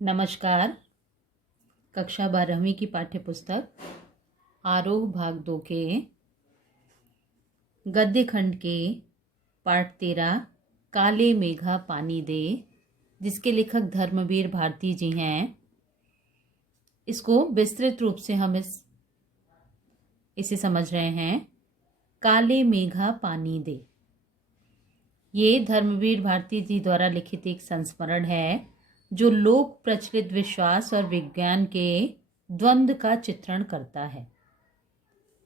नमस्कार। कक्षा 12वीं की पाठ्यपुस्तक आरोह भाग 2 के गद्य खंड के पाठ 13 काले मेघा पानी दे, जिसके लेखक धर्मवीर भारती जी हैं, इसको विस्तृत रूप से हम इसे समझ रहे हैं। काले मेघा पानी दे, ये धर्मवीर भारती जी द्वारा लिखित एक संस्मरण है जो लोक प्रचलित विश्वास और विज्ञान के द्वंद्व का चित्रण करता है।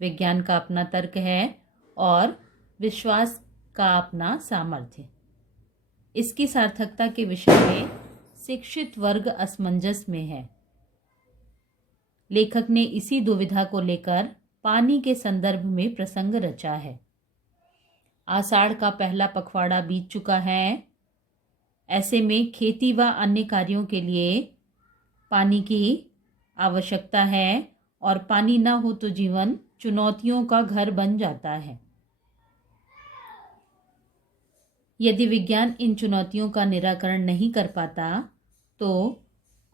विज्ञान का अपना तर्क है और विश्वास का अपना सामर्थ्य। इसकी सार्थकता के विषय में शिक्षित वर्ग असमंजस में है। लेखक ने इसी दुविधा को लेकर पानी के संदर्भ में प्रसंग रचा है। आषाढ़ का पहला पखवाड़ा बीत चुका है। ऐसे में खेती व अन्य कार्यों के लिए पानी की आवश्यकता है और पानी न हो तो जीवन चुनौतियों का घर बन जाता है। यदि विज्ञान इन चुनौतियों का निराकरण नहीं कर पाता तो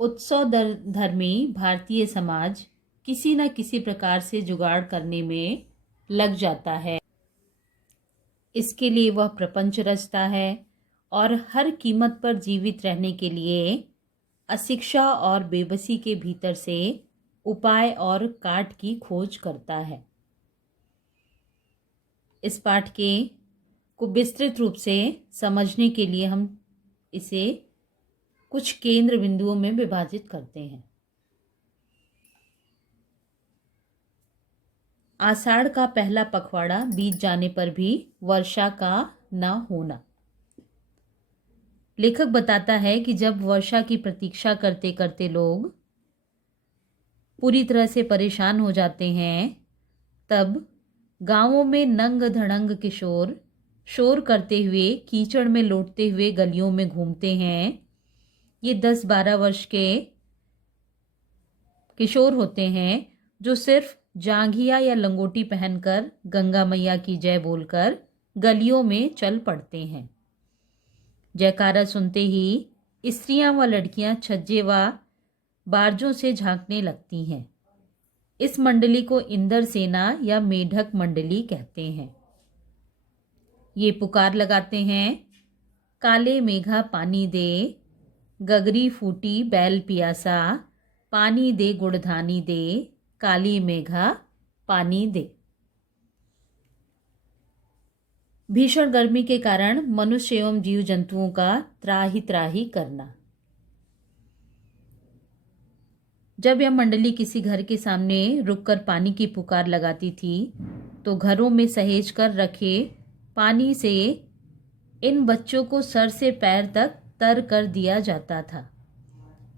उत्सव धर्मी भारतीय समाज किसी न किसी प्रकार से जुगाड़ करने में लग जाता है। इसके लिए वह प्रपंच रचता है और हर कीमत पर जीवित रहने के लिए अशिक्षा और बेबसी के भीतर से उपाय और काट की खोज करता है। इस पाठ को विस्तृत रूप से समझने के लिए हम इसे कुछ केंद्र बिंदुओं में विभाजित करते हैं। आषाढ़ का पहला पखवाड़ा बीत जाने पर भी वर्षा का न होना। लेखक बताता है कि जब वर्षा की प्रतीक्षा करते करते लोग पूरी तरह से परेशान हो जाते हैं, तब गांवों में नंग धड़ंग किशोर शोर करते हुए कीचड़ में लौटते हुए गलियों में घूमते हैं। ये 10-12 वर्ष के किशोर होते हैं जो सिर्फ जांघिया या लंगोटी पहनकर गंगा मैया की जय बोलकर गलियों में चल पड़ते हैं। जयकारा सुनते ही स्त्रियां व लड़कियां छज्जे व बारजों से झांकने लगती हैं। इस मंडली को इंद्र सेना या मेढक मंडली कहते हैं। ये पुकार लगाते हैं, काले मेघा पानी दे, गगरी फूटी बैल पियासा, पानी दे गुड़धानी दे, काली मेघा पानी दे। भीषण गर्मी के कारण मनुष्य एवं जीव जंतुओं का त्राहि त्राहि करना। जब यह मंडली किसी घर के सामने रुककर पानी की पुकार लगाती थी तो घरों में सहेज कर रखे पानी से इन बच्चों को सर से पैर तक तर कर दिया जाता था।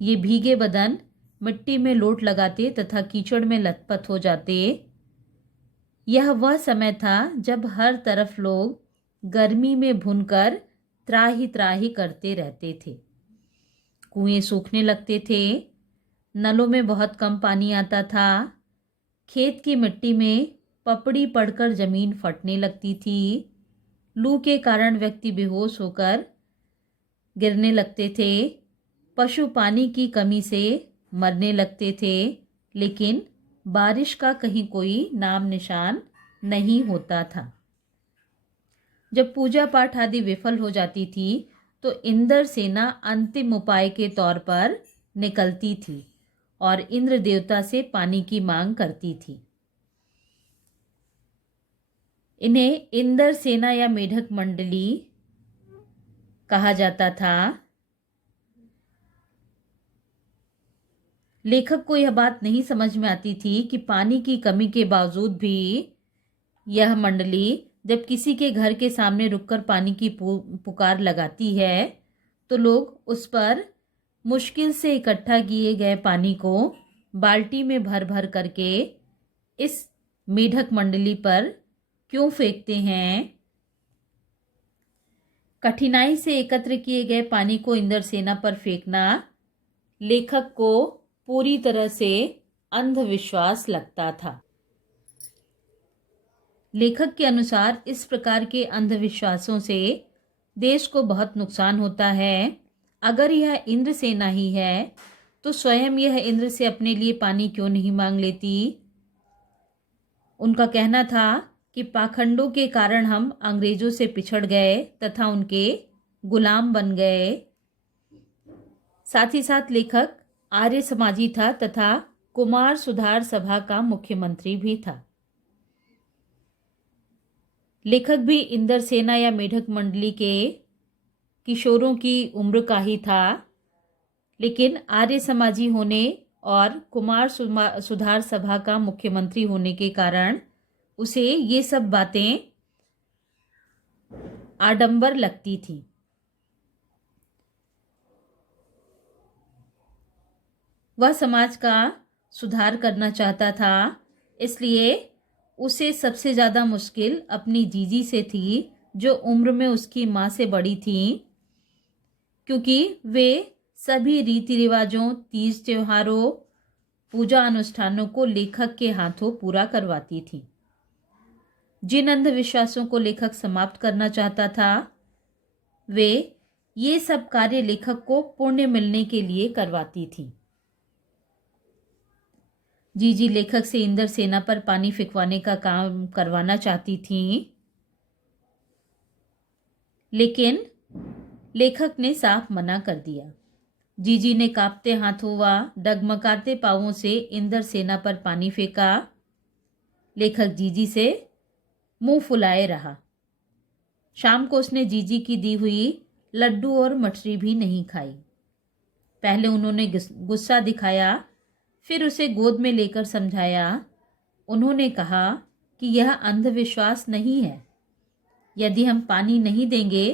ये भीगे बदन मिट्टी में लोट लगाते तथा कीचड़ में लथपथ हो जाते। यह वह समय था जब हर तरफ लोग गर्मी में भुनकर त्राहि त्राहि करते रहते थे। कुएं सूखने लगते थे, नलों में बहुत कम पानी आता था, खेत की मिट्टी में पपड़ी पड़कर जमीन फटने लगती थी, लू के कारण व्यक्ति बेहोश होकर गिरने लगते थे, पशु पानी की कमी से मरने लगते थे, लेकिन बारिश का कहीं कोई नाम निशान नहीं होता था। जब पूजा पाठ आदि विफल हो जाती थी तो इंद्र सेना अंतिम उपाय के तौर पर निकलती थी और इंद्र देवता से पानी की मांग करती थी। इन्हें इंद्र सेना या मेढक मंडली कहा जाता था। लेखक को यह बात नहीं समझ में आती थी कि पानी की कमी के बावजूद भी यह मंडली जब किसी के घर के सामने रुककर पानी की पुकार लगाती है तो लोग उस पर मुश्किल से इकट्ठा किए गए पानी को बाल्टी में भर भर करके इस मेढक मंडली पर क्यों फेंकते हैं। कठिनाई से एकत्र किए गए पानी को इंद्र सेना पर फेंकना लेखक को पूरी तरह से अंधविश्वास लगता था। लेखक के अनुसार इस प्रकार के अंधविश्वासों से देश को बहुत नुकसान होता है। अगर यह इंद्र सेना ही है तो स्वयं यह इंद्र से अपने लिए पानी क्यों नहीं मांग लेती। उनका कहना था कि पाखंडों के कारण हम अंग्रेजों से पिछड़ गए तथा उनके गुलाम बन गए। साथ ही साथ लेखक आर्य समाजी था तथा कुमार सुधार सभा का मुख्यमंत्री भी था। लेखक भी इंद्रसेना या मेढक मंडली के किशोरों की उम्र का ही था, लेकिन आर्य समाजी होने और कुमार सुधार सभा का मुख्यमंत्री होने के कारण उसे ये सब बातें आडंबर लगती थी। वह समाज का सुधार करना चाहता था, इसलिए उसे सबसे ज़्यादा मुश्किल अपनी जीजी से थी, जो उम्र में उसकी माँ से बड़ी थी, क्योंकि वे सभी रीति रिवाजों, तीज त्योहारों, पूजा अनुष्ठानों को लेखक के हाथों पूरा करवाती थी। जिन अंधविश्वासों को लेखक समाप्त करना चाहता था, वे ये सब कार्य लेखक को पुण्य मिलने के लिए करवाती थी। जीजी लेखक से इंद्रसेना पर पानी फिकवाने का काम करवाना चाहती थी, लेकिन लेखक ने साफ मना कर दिया। जीजी ने कांपते हाथों व डगमगाते पांवों से इंद्रसेना पर पानी फेंका। लेखक जीजी से मुंह फुलाए रहा। शाम को उसने जीजी की दी हुई लड्डू और मठरी भी नहीं खाई। पहले उन्होंने गुस्सा दिखाया, फिर उसे गोद में लेकर समझाया। उन्होंने कहा कि यह अंधविश्वास नहीं है। यदि हम पानी नहीं देंगे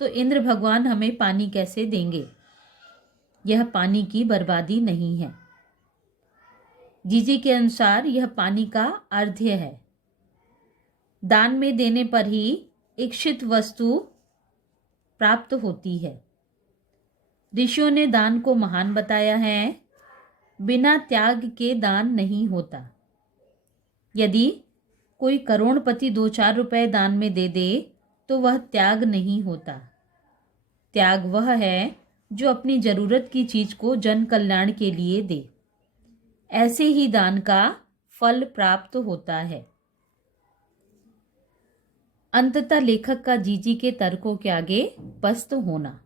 तो इंद्र भगवान हमें पानी कैसे देंगे? यह पानी की बर्बादी नहीं है। जीजी के अनुसार यह पानी का अर्घ्य है। दान में देने पर ही इच्छित वस्तु प्राप्त होती है। ऋषियों ने दान को महान बताया है। बिना त्याग के दान नहीं होता। यदि कोई करोड़पति 2-4 रुपए दान में दे दे तो वह त्याग नहीं होता। त्याग वह है जो अपनी जरूरत की चीज को जन कल्याण के लिए दे। ऐसे ही दान का फल प्राप्त होता है। अंततः लेखक का जीजी के तर्कों के आगे पस्त होना।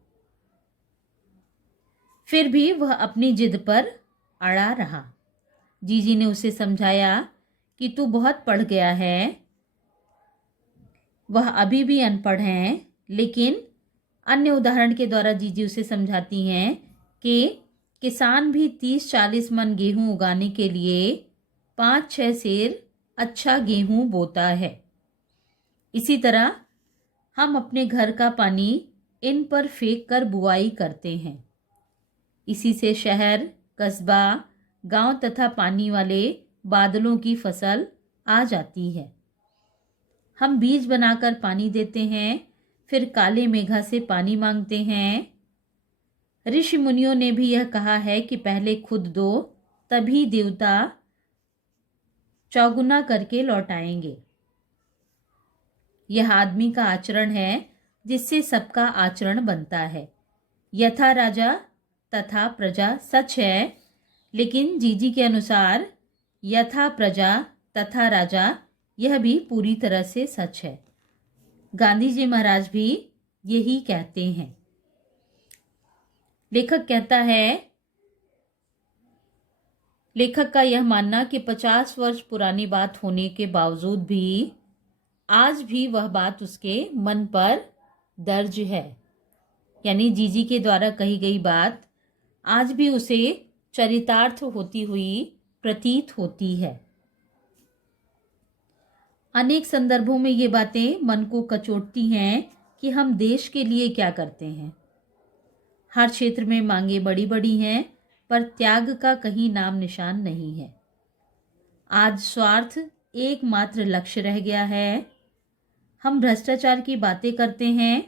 फिर भी वह अपनी जिद पर अड़ा रहा। जीजी ने उसे समझाया कि तू बहुत पढ़ गया है। वह अभी भी अनपढ़ हैं, लेकिन अन्य उदाहरण के द्वारा जीजी उसे समझाती हैं कि किसान भी 30-40 मन गेहूं उगाने के लिए 5-6 सेर अच्छा गेहूं बोता है। इसी तरह हम अपने घर का पानी इन पर फेंक कर बुआई करते हैं। इसी से शहर, कस्बा, गांव तथा पानी वाले बादलों की फसल आ जाती है। हम बीज बनाकर पानी देते हैं, फिर काले मेघा से पानी मांगते हैं। ऋषि मुनियों ने भी यह कहा है कि पहले खुद दो, तभी देवता चौगुना करके लौटाएंगे। यह आदमी का आचरण है जिससे सबका आचरण बनता है। यथा राजा तथा प्रजा सच है, लेकिन जीजी के अनुसार यथा प्रजा तथा राजा यह भी पूरी तरह से सच है। गांधी जी महाराज भी यही कहते हैं। लेखक कहता है, लेखक का यह मानना कि 50 वर्ष पुरानी बात होने के बावजूद भी आज भी वह बात उसके मन पर दर्ज है। यानी जीजी के द्वारा कही गई बात आज भी उसे चरितार्थ होती हुई प्रतीत होती है। अनेक संदर्भों में ये बातें मन को कचोटती हैं कि हम देश के लिए क्या करते हैं। हर क्षेत्र में मांगे बड़ी बड़ी हैं, पर त्याग का कहीं नाम निशान नहीं है। आज स्वार्थ एकमात्र लक्ष्य रह गया है। हम भ्रष्टाचार की बातें करते हैं,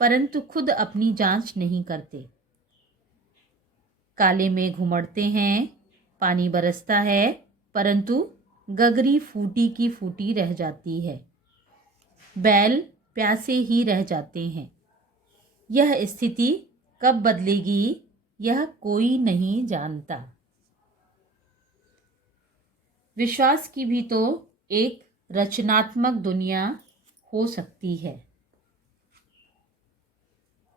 परंतु खुद अपनी जांच नहीं करते। काले मेघ उमड़ते हैं, पानी बरसता है, परंतु गगरी फूटी की फूटी रह जाती है। बैल प्यासे ही रह जाते हैं। यह स्थिति कब बदलेगी, यह कोई नहीं जानता। विश्वास की भी तो एक रचनात्मक दुनिया हो सकती है।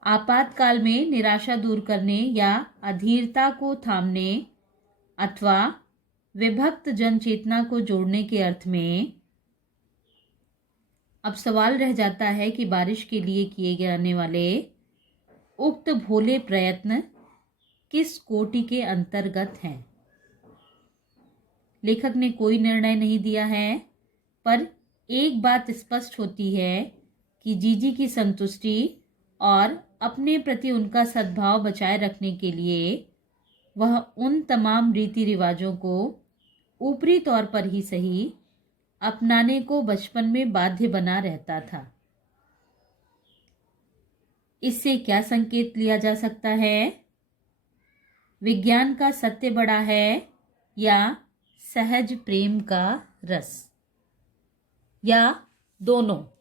आपातकाल में निराशा दूर करने या अधीरता को थामने अथवा विभक्त जनचेतना को जोड़ने के अर्थ में अब सवाल रह जाता है कि बारिश के लिए किए जाने वाले उक्त भोले प्रयत्न किस कोटि के अंतर्गत हैं। लेखक ने कोई निर्णय नहीं दिया है, पर एक बात स्पष्ट होती है कि जीजी की संतुष्टि और अपने प्रति उनका सद्भाव बचाए रखने के लिए वह उन तमाम रीति रिवाजों को ऊपरी तौर पर ही सही अपनाने को बचपन में बाध्य बना रहता था। इससे क्या संकेत लिया जा सकता है? विज्ञान का सत्य बड़ा है या सहज प्रेम का रस, या दोनों?